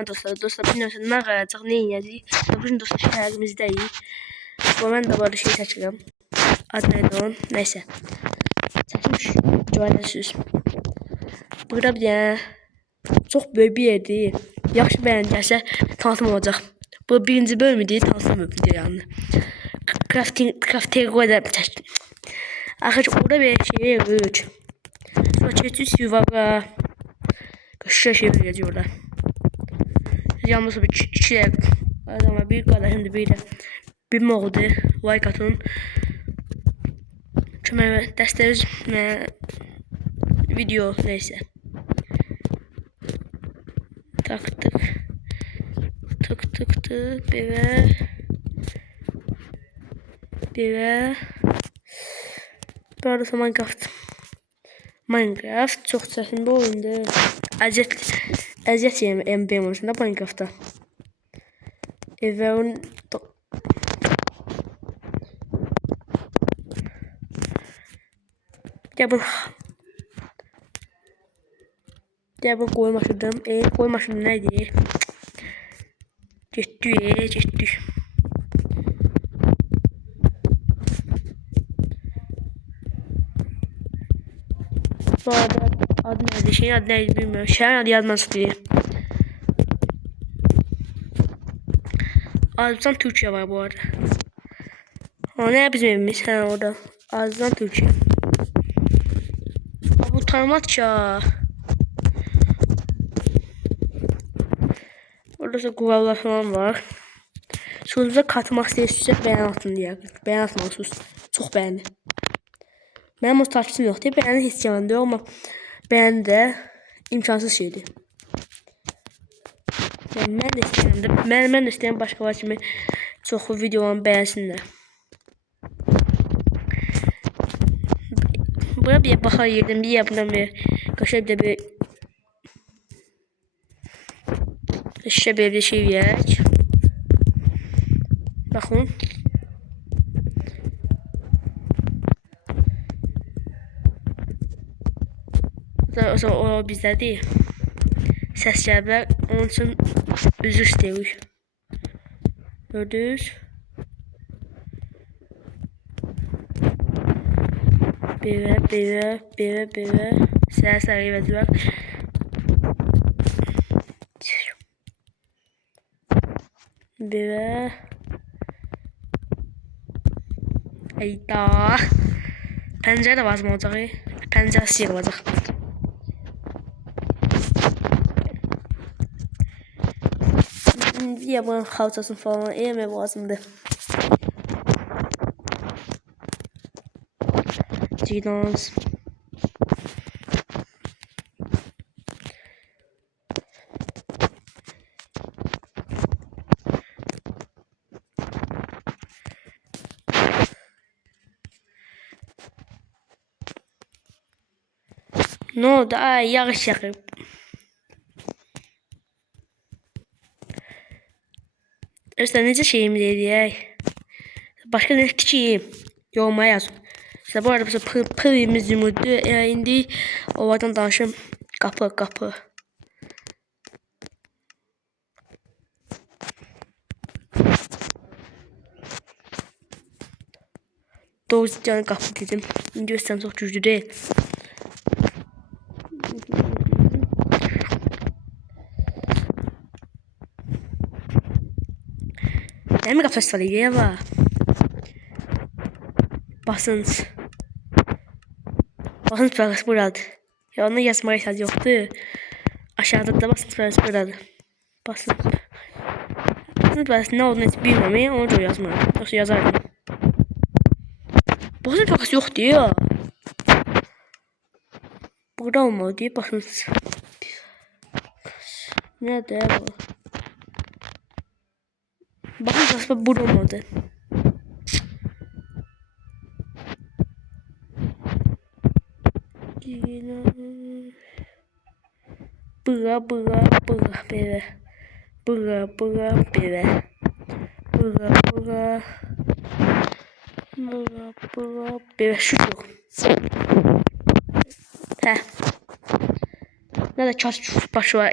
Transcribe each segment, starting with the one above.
Dostlar bilmiyorsun nə qalacaq, nə edəcəyik. Bugün dostlar şəhərimizdəyik. Bu mən də böyle şey çəkirəm. Adı neydi onun? Neyse. Çəkmiş görürsünüz. Burada bir dənə çox böyük bir yerdir. Yaxşı bəyəndiysə tanıtım olacaq. Bu birinci bölümdür, tanıtım bölümdür yani. Crafting çək. Axı orada bir şey yok. Sonra keçirik yuvağa. Şişe şey verəcək orada. Yalnız iki adamlar, bir qardaşımdır, bir də bir oğludur. Like atın. Kömək dəstəyiz video neyse. Taktık. Tık bir bu arada Minecraft çok çətin oyundur. Əziyyət yiyəm benim oluşunda Minecraft'ta. Və onun Gel bu koymaşırdım. Koymaşırdım neydi? Getdi. Bu arada adı neydi? Şeyin adı neydi bilmiyorum. Şehrin adı yazması değil. Azerbaycan Türkiye var bu arada. Ne bizim evimiz? Ha orada. Azerbaycan Türkiye. Bu tanımatça. Orada da kurallar falan var. Sonuçta katmaq istəyirsiniz, bəyan atın deyə. Bəyan atmalısınız. Çox bəyənin. Mənim o takipçim yoxdur. Bəyənin heç yanında yox, amma bəyən də imkansız şeydir. Yəni mən də istəyirəm. Mən də istəyirəm başqalar kimi çoxu videolarımı bəyənsinlər. Bura bir baxar yerdən bir yapıdan bir qaşa bir şişe bir şey yiyək. Baxın. O bizdədir. Səs gəlir. Onun üçün üzr istəyirik. Gördünüz? Belə. Səhər evəcək. Belə. Ayda. Pəncərə də lazım olacaq. Pəncərəsi yığılacaq. Ya bunun xalçasını falan yemək lazımdır. Cidans. Ne oldu? Ay yağış yağıyor. İşte necə şeyimi deyək. Başqa nə kiçiyim. Yormaya yazın. İşte bu arada biz pırimiz yumurdu. İndi onlardan danışım. Qapı. Doğrusu canı qapı dedim. İndi göstərəm çox güclü deyil. Nəmi qapı festivalı var? Basınç bölgəsi buradır. Ya onu yazmaya ehtiyac yoxdur. Aşağıda da basınç bölgəsi buradır. Basınç bölgəsi nə olduğunu heç bilmirəm. Onu da yazmıram. Yoxsa yazardım. Basınç bölgəsi yoxdur ya. Burada olmalı deyib basınç. Nədir bu? Bakın aslında burada olmadı. Bıra böyle. Böyle şu çok. Ne de kas çup başı var.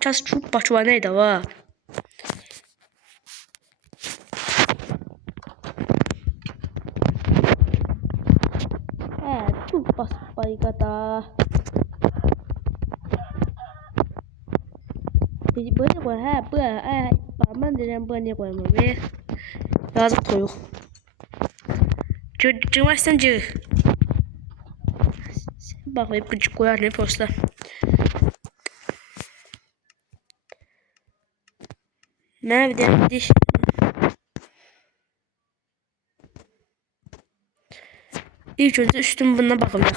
Kas çup başı var neydi var? Çup bas baygada. Böyle koy ha bu ben dedim böyle koyma be. Yazık koyuk. Cırmazsan cır. Bakmayıp gıcık koyar ne posta. Nerede diş? İlk önce üstüm bununla bakılıyor.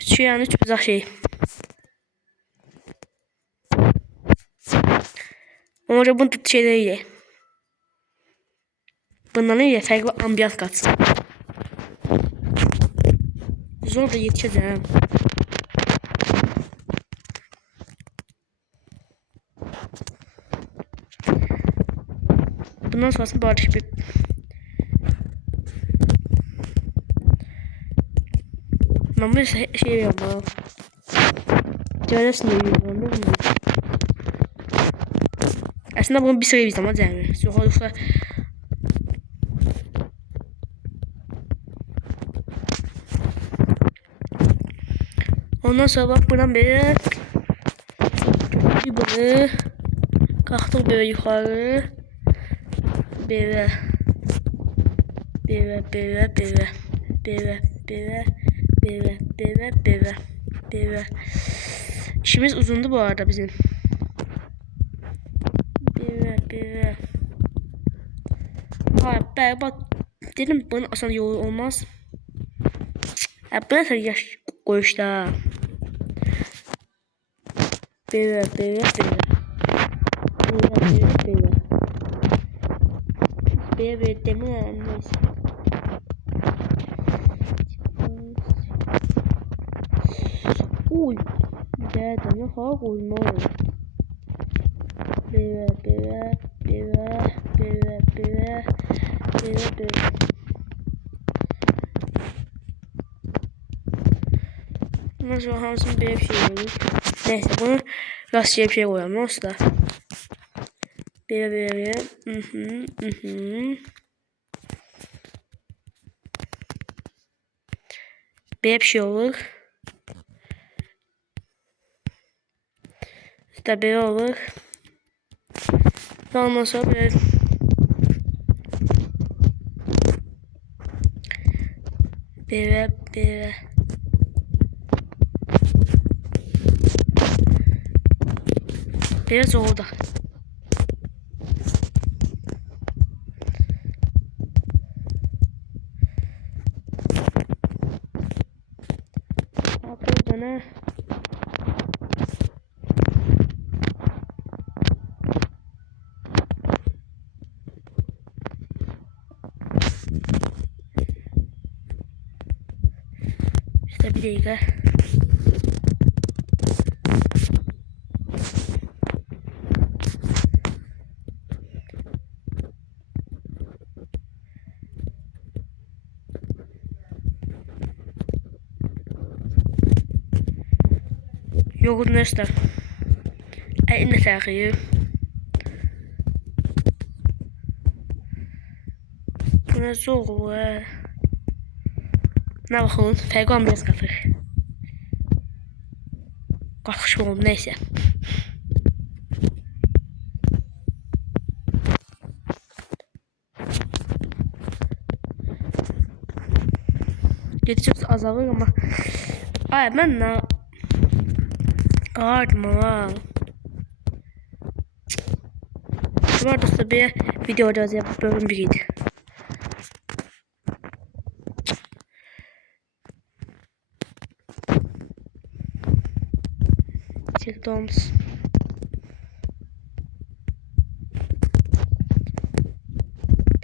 Şu yani çok güzel şey. Ama bunu tut şeyleri ye. Bundan iyi farklı ambiyans katsın. Zor da yetişeceğim. Bundan sonrasını bari bir ben bu şey yapmam. Cevresini yiyorum. Aslında bunu bir süre bir zaman yani. Sonra ondan sonra bak buradan beri böyle kalktık böyle yukarı böyle İşimiz uzundu bu arada bizim. Ha berbat dedim bunun aslında yolu olmaz. Ya bu nasıl yaş koyuşta. Böyle. Böyle demiyorum neyse. Uy. Geldim ya ha koyma. Böyle. Nasıl hamsın bir şey olur. Neyse bunu rastgele bir şey koyalım olsa. Böyle. Bir şey olur. İşte böyle olur. Ondan sonra böyle. Böyle. Biraz oldu. Burada ne? İşte bir dakika. Yok üniversite. Ne takıyor? Bu ne zor ya. Ne bakalım? Ferguson biraz katır. Kalkışma oğlum neyse. Geçiyoruz azalır ama. Ay ben ne? Ağırdım ama. Bu arada bir video yapıp bölüm biriydi. Çıktığımız.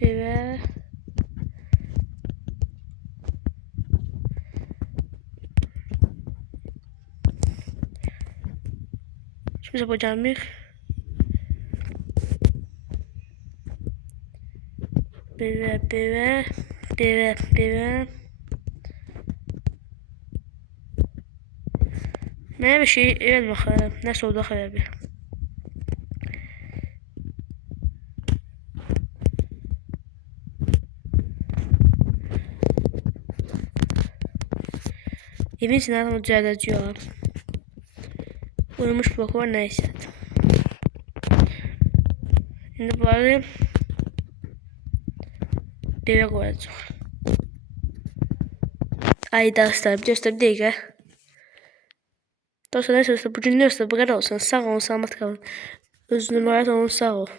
Bir şimdi yapacağım bir Mənə bir şey vermə axı. Nəsə oldu axı bir. Evin sinarını düzəldəcəyəm. Uyumuş blok var, nəysə. İndi bunları evə qoyacaq. Ay dostlar, bir dəqiqə. Dostlar, nəysə, bugün nəysə bu qədər olsun. Sağ olun, salamat qalın. Özünüz mübarək olun, sağ ol.